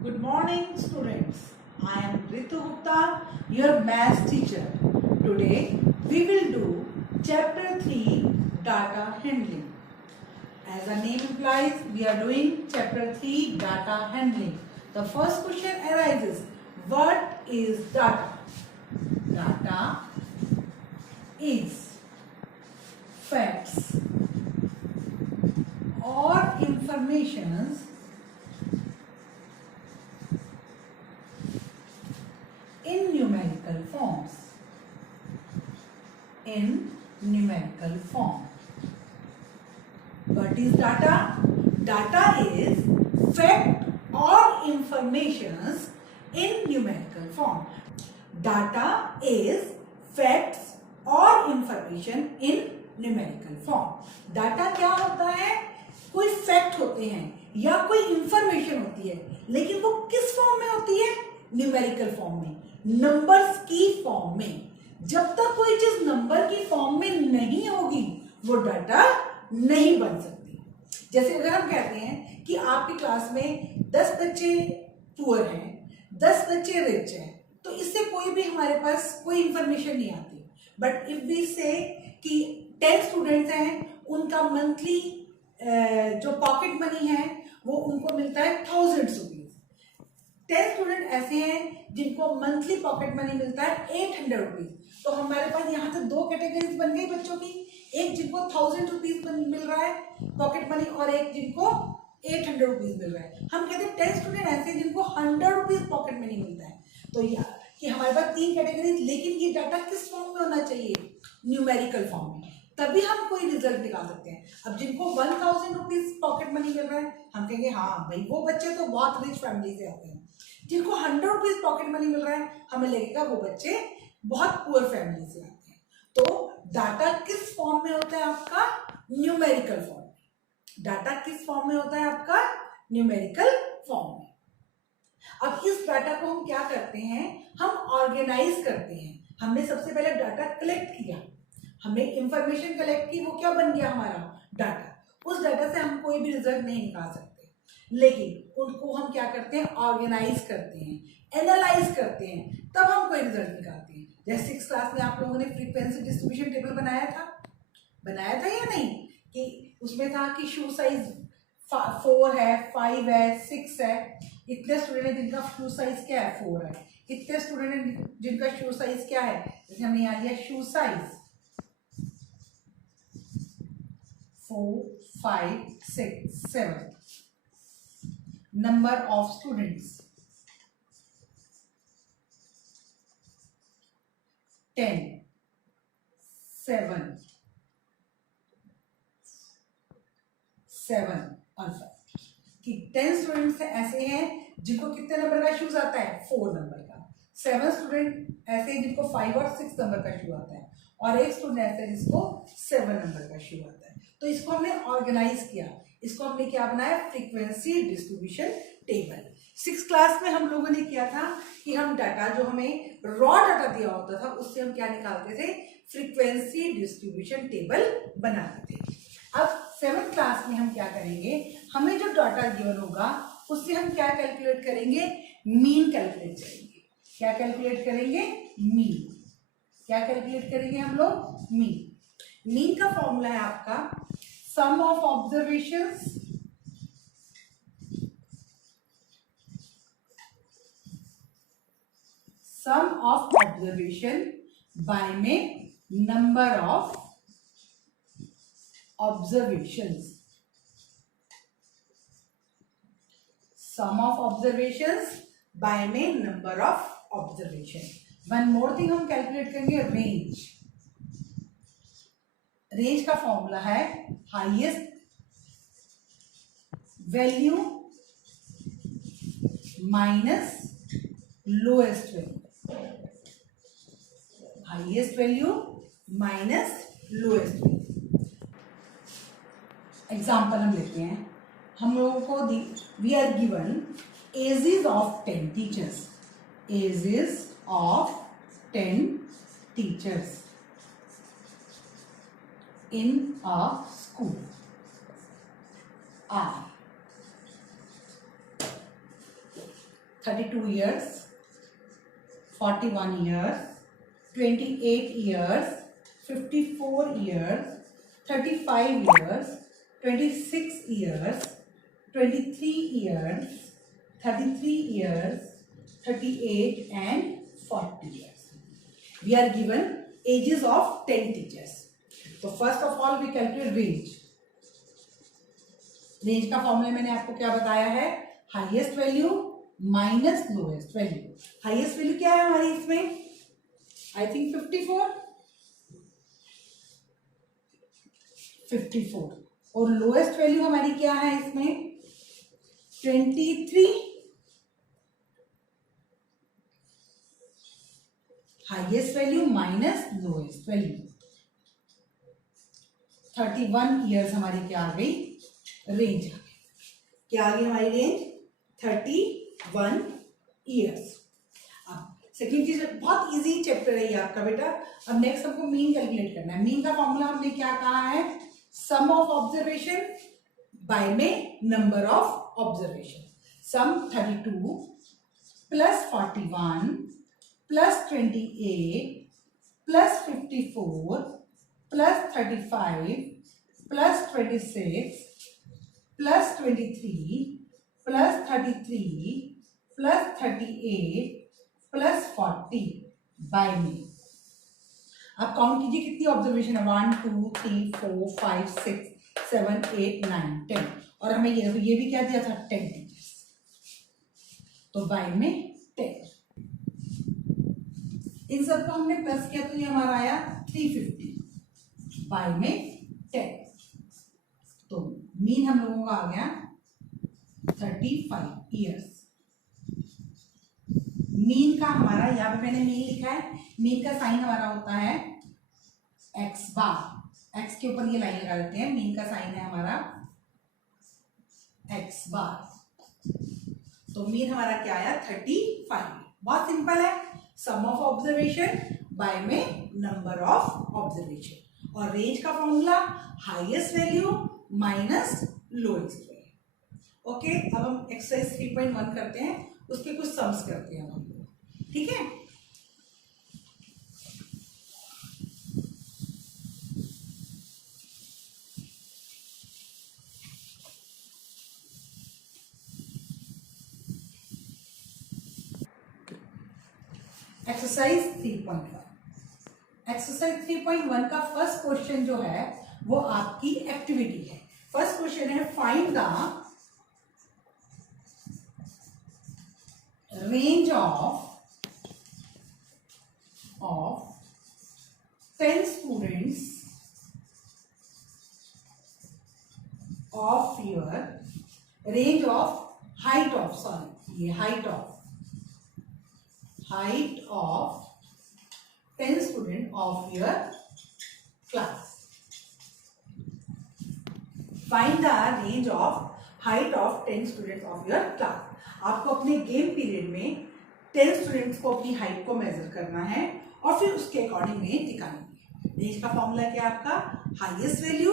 Good morning, students. I am Ritu Gupta, your maths teacher. Today we will do chapter 3 data handling. As the name implies, we are doing chapter 3 data handling. The first question arises, what is data? Data is facts or informations in numerical forms. In numerical form. What is data? Data is fact or informations in numerical form. Data is facts or information in numerical form. Data क्या होता है? कोई fact होते हैं या कोई information होती है, लेकिन वो किस फॉर्म में होती है? न्यूमेरिकल फॉर्म में, नंबर्स की फॉर्म में. जब तक कोई चीज नंबर की फॉर्म में नहीं होगी वो डाटा नहीं बन सकती. जैसे अगर हम कहते हैं कि आपकी क्लास में 10 बच्चे पुअर हैं, 10 बच्चे रिच हैं, तो इससे कोई भी हमारे पास कोई इंफॉर्मेशन नहीं आती. बट इफ वी से कि 10 स्टूडेंट्स हैं, उनका मंथली जो पॉकेट मनी है वो उनको मिलता है 1000 रुपीज. 10 स्टूडेंट ऐसे हैं जिनको मंथली पॉकेट मनी मिलता है 800 रुपीज. तो हमारे पास यहाँ से दो कैटेगरीज बन गई बच्चों की, एक जिनको 1000 रुपीज मिल रहा है पॉकेट मनी और एक जिनको 800 रुपीज मिल रहा है. हम कहते हैं 10 स्टूडेंट ऐसे हैं जिनको 100 रुपीज पॉकेट मनी मिलता है. तो कि हमारे पास 3 कैटेगरीज, लेकिन ये डाटा किस फॉर्म में होना चाहिए? न्यूमेरिकल फॉर्म में, तभी हम कोई रिजल्ट निकाल सकते हैं. अब जिनको 1000 रुपीज पॉकेट मनी मिल रहा है, हम कहेंगे हाँ भाई वो बच्चे तो बहुत रिच फैमिली से आते हैं. जिनको 100 रुपीज पॉकेट मनी मिल रहा है, हमें लगेगा वो बच्चे बहुत पुअर फैमिली से आते हैं. तो डाटा किस फॉर्म में होता है आपका? न्यूमेरिकल फॉर्म में. डाटा किस फॉर्म में होता है आपका? न्यूमेरिकल फॉर्म में. अब इस डाटा को हम क्या करते हैं? हम ऑर्गेनाइज करते हैं. हमने सबसे पहले डाटा कलेक्ट किया, हमने इंफॉर्मेशन कलेक्ट की, वो क्या बन गया हमारा? डाटा. उस डाटा से हम कोई भी रिजल्ट नहीं निकाल सकते, लेकिन उनको हम क्या करते हैं? ऑर्गेनाइज करते हैं, एनालाइज करते हैं, तब हम कोई रिजल्ट निकालते हैं. जैसे 6th क्लास में आप लोगों ने फ्रीक्वेंसी डिस्ट्रीब्यूशन टेबल बनाया था या नहीं? कि उसमें था कि शू साइज 4 है, 5 है, 6 है. इतने स्टूडेंट है जिनका शू साइज क्या है? 4 है. इतने स्टूडेंट है जिनका शू साइज क्या है? जैसे हमने यहाँ लिया शू साइज 4, 5, 6, 7. नंबर ऑफ स्टूडेंट्स 10, 7 और 5. कि 10 स्टूडेंट्स ऐसे हैं जिनको कितने नंबर का शूज आता है? 4 नंबर का. 7 स्टूडेंट ऐसे हैं जिनको 5 और 6 नंबर का शू आता है, और एक स्टूडेंट ऐसे है जिसको 7 नंबर का शू आता है. तो इसको हमने ऑर्गेनाइज किया, इसको हमने क्या बनाया? Frequency distribution table. 6th class में हम लोगों ने किया था कि हम डाटा जो हमें रॉ डाटा दिया होता था उससे हम क्या निकालते थे? फ्रीक्वेंसी डिस्ट्रीब्यूशन टेबल बनाते थे. अब 7th क्लास में हम क्या करेंगे? हमें जो डाटा गिवन होगा उससे हम क्या कैलकुलेट करेंगे? मीन कैलकुलेट करेंगे. क्या कैलकुलेट करेंगे? मीन. क्या कैलकुलेट करेंगे हम लोग? मीन. मीन का फॉर्मूला है आपका सम ऑफ ऑब्जर्वेशंस बाय में number of observations. Sum of observations by में number of observation. One more thing हम कैलकुलेट करेंगे, रेंज. रेंज का फॉर्मूला है highest value minus lowest value. Highest value minus lowest value. Example हम लेते हैं. हम लोगों को we are given ages of 10 teachers. Ages of 10 teachers in a school are 32 years, 41 years, 28 years, 54 years, 35 years, 26 years, 23 years, 33 years, 38 and 40 years. We are given ages of 10 teachers. So first of all we calculate range. Range का formula मैंने आपको क्या बताया है, highest value minus lowest value. Highest value क्या है हमारी इसमें, आई थिंक 54 और लोएस्ट वैल्यू हमारी क्या है इसमें 23. Highest value minus lowest value 31 years हमारी क्या आ गई, रेंज आ गई. क्या आ गई हमारी रेंज 31 ईयर्स. अब सेकेंड चीज, बहुत इजी चैप्टर है ये आपका बेटा. अब नेक्स्ट हमको मीन कैलकुलेट करना है. मीन का फॉर्मूला हमने क्या कहा है, सम ऑफ ऑब्जर्वेशन बाय में number of observation. Sum 32 plus 41 plus 28 plus 54 plus 35 plus 26 plus 23 plus 33 plus 38 plus 40 by में. आप काउंट कीजिए कितनी ऑब्जर्वेशन है, 1 2 3 4 5 6 7 8 9 10 और हमें ये भी क्या दिया था 10 टीचर्स. तो बाय में 10. इन सबको हमने प्लस किया तो ये हमारा आया 350 बाय में 10. तो मीन हम लोगों का आ गया 35 ईयर्स. मीन का हमारा यहाँ पे मैंने मीन लिखा है. मीन का साइन हमारा होता है एक्स बार. एक्स के ऊपर ये लाइन लगा देते हैं. मीन का साइन है हमारा एक्स बार. तो मीन हमारा क्या आया 35. बहुत सिंपल है, सम ऑफ ऑब्जर्वेशन बाय में नंबर ऑफ ऑब्जर्वेशन. और रेंज का formula highest value minus lowest value. Okay, अब हम एक्सरसाइज 3.1 करते हैं, उसके कुछ सम्स करते हैं हम लोग. ठीक है, एक्सरसाइज 3.1. एक्सरसाइज 3.1 का फर्स्ट क्वेश्चन जो है वो आपकी एक्टिविटी है. फर्स्ट क्वेश्चन है find the range of 10 students of your range of height of, sorry ये height of 10 student of your class. Find the range of height of 10 students of your class. आपको अपने game period में 10 students को अपनी height को major करना है और फिर उसके अकॉर्डिंग रेंज निकालनी है. रेंज का फॉर्मूला क्या है आपका, highest value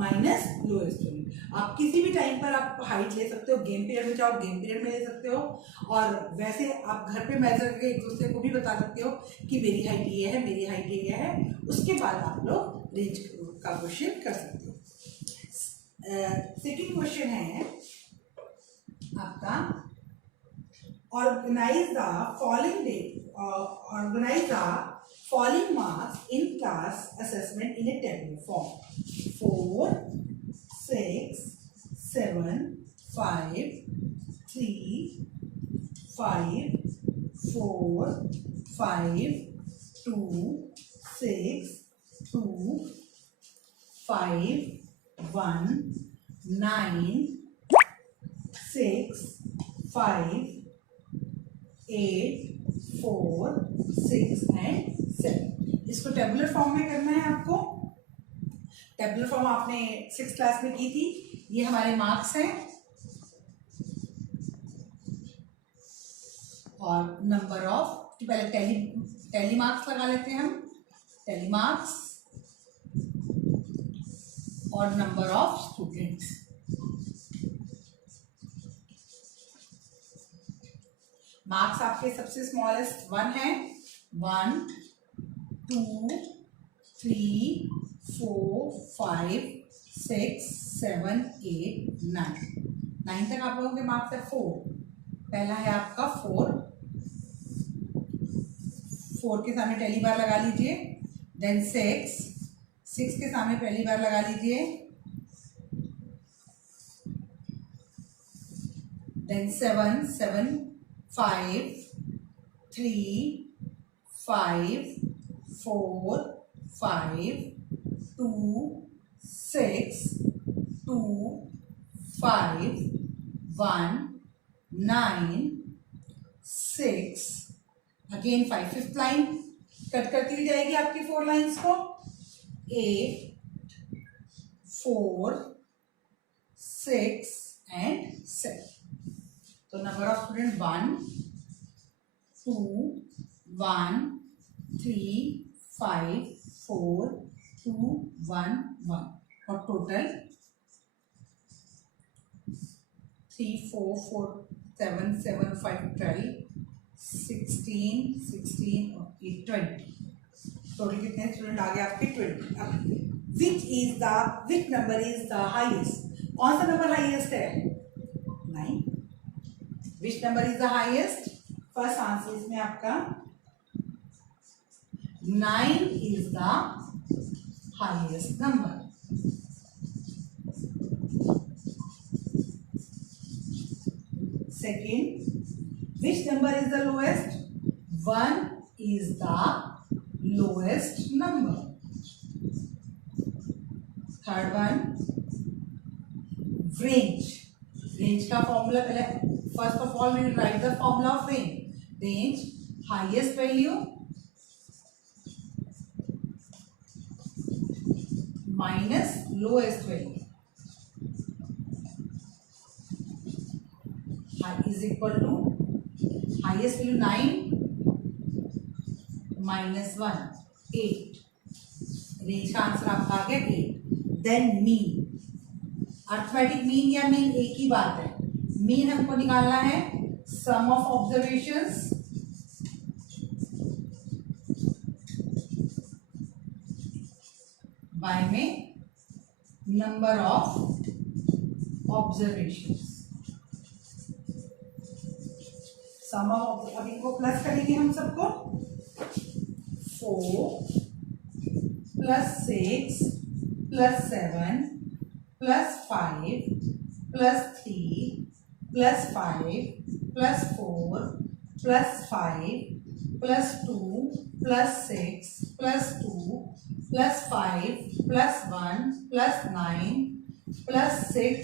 minus lowest value. आप किसी भी टाइम पर आप हाइट ले सकते हो. गेम पीरियड में चाहो गेम पीरियड में ले सकते हो, और वैसे आप घर पे मेजर करके एक दूसरे को भी बता सकते हो कि मेरी हाइट ये है, मेरी हाइट ये है. उसके बाद आप लोग रेंज का क्वेश्चन कर सकते हो. सेकेंड क्वेश्चन है आपका, organize the following marks in class assessment in a tabular form. 4 6 7 5 3 5 4 5 2 6 2 5 1 9 6 5 8 4 6 and 7. इसको टेबुलर फॉर्म में करना है आपको. टेबुलर फॉर्म आपने 6th क्लास में की थी. ये हमारे मार्क्स हैं और नंबर ऑफ, पहले टैली मार्क्स लगा लेते हैं हम. टैली मार्क्स और नंबर ऑफ स्टूडेंट्स. मार्क्स आपके सबसे स्मॉलेस्ट 1 है, 1 2 3 4 5 6 7 8 9 9 तक आप लोगों के मार्क्स है 4। पहला है आपका 4 के सामने पहली बार लगा लीजिए, देन 6 के सामने पहली बार लगा लीजिए, then 7 5 3 5 4 5 2 6 2 5 1 9 6 again 5। Fifth line cut करती हुई जाएगी आपकी 4 लाइन्स को, 8 4 6 एंड 7। तो नंबर ऑफ स्टूडेंट 1 2 1 3 5 4 2 1 1 और टोटल 3 4 4 7 7 5 12 16 16 और 8 20। टोटल कितने स्टूडेंट आ गए आपके 20। अब which number is the highest, कौन सा नंबर हाईएस्ट है? 9। Which number is the highest? First answer इसमें आपका 9 is the highest number. Second, which number is the lowest? 1 is the lowest number. Third one, range का formula पहले, first of all we will write the formula of range. Range highest value minus lowest value is equal to highest value 9 minus 1 8। Range का answer आपका आ गया 8। Then mean, arithmetic mean या mean एक ही बात है। मीन हमको निकालना है सम ऑफ ऑब्जर्वेशंस बाय में number of observations. Sum of, अब इनको प्लस करेंगे हम सबको, 4 plus 6 plus 7 plus 5 plus 3 plus 5 plus 4 plus 5 plus 2 plus 6 plus 2 plus 5 plus 1 plus 9 plus 6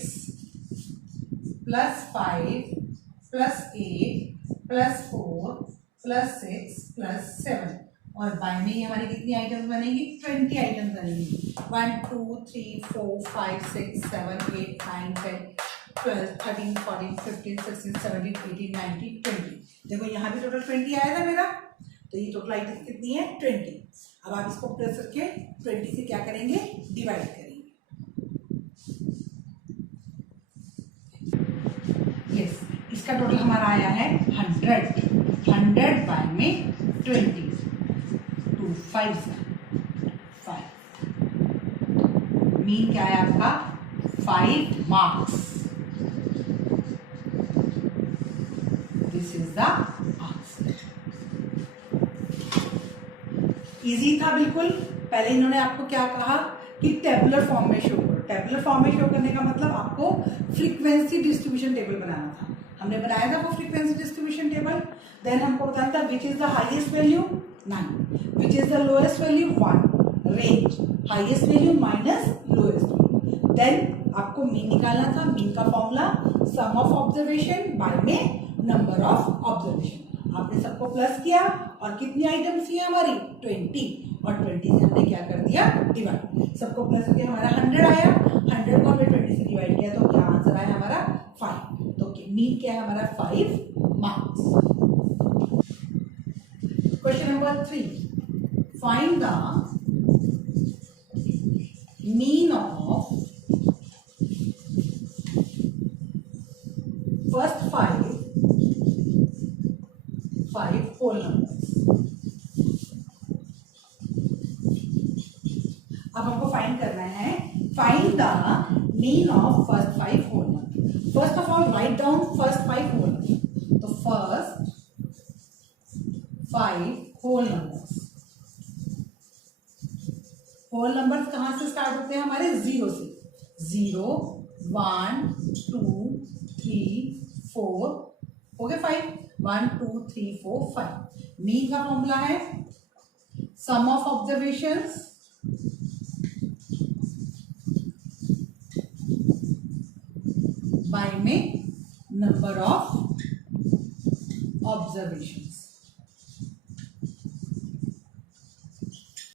plus 5 plus 8 plus 4 plus 6 plus 7। और बाय में हमारी कितनी आइटम्स बनेंगी? 20 आइटम्स बनेंगी। 1 2 3 4 5 6 7 8 9 10 12 13 14 15 16 17 18 19 20। देखो यहाँ भी टोटल 20 आया था मेरा, तो ये टोटल आइटम्स कितनी है? 20। अब आप इसको प्लस करके 20 से क्या करेंगे? डिवाइड करेंगे। यस, इसका टोटल हमारा आया है 100 बाय में 20, 2 5 5। मीन क्या है आपका? 5 marks. This is the answer. Easy था बिल्कुल। पहले इन्होंने आपको क्या कहा कि टेबुलर फॉर्म में शो करो। टेबुलर फॉर्म में शो करने का मतलब आपको फ्रीक्वेंसी डिस्ट्रीब्यूशन टेबल बनाना था। हमने बनाया था वो फ्रीक्वेंसी डिस्ट्रीब्यूशन टेबल। देन हमको बताना था which is the highest value 9, which is the lowest value 1, range highest value minus lowest value. Then आपको मीन निकालना था। मीन का formula sum of observation by में नंबर ऑफ ऑब्जर्वेशन। आपने सबको प्लस किया और कितनी आइटम्स थी हमारी? 20, और 20 से हमने क्या कर दिया? डिवाइड। सबको प्लस करके हमारा 100 आया। 100 को हमने 20 से डिवाइड किया तो क्या आंसर आया हमारा? 5। तो मीन क्या है हमारा? 5 marks. Question number 3, find the mean of first 5 5 whole numbers. अब हमको फाइंड करना है, find the mean of first 5 whole number. First of all write down first 5 whole number. तो first 5 whole numbers. Whole numbers कहां से start होते हैं हमारे? 0 से. 0 1 2 3 4 हो गए 5. 1 2 3 4 5. मीन का फॉर्मूला है सम ऑफ ऑब्जर्वेशंस by में number of observations.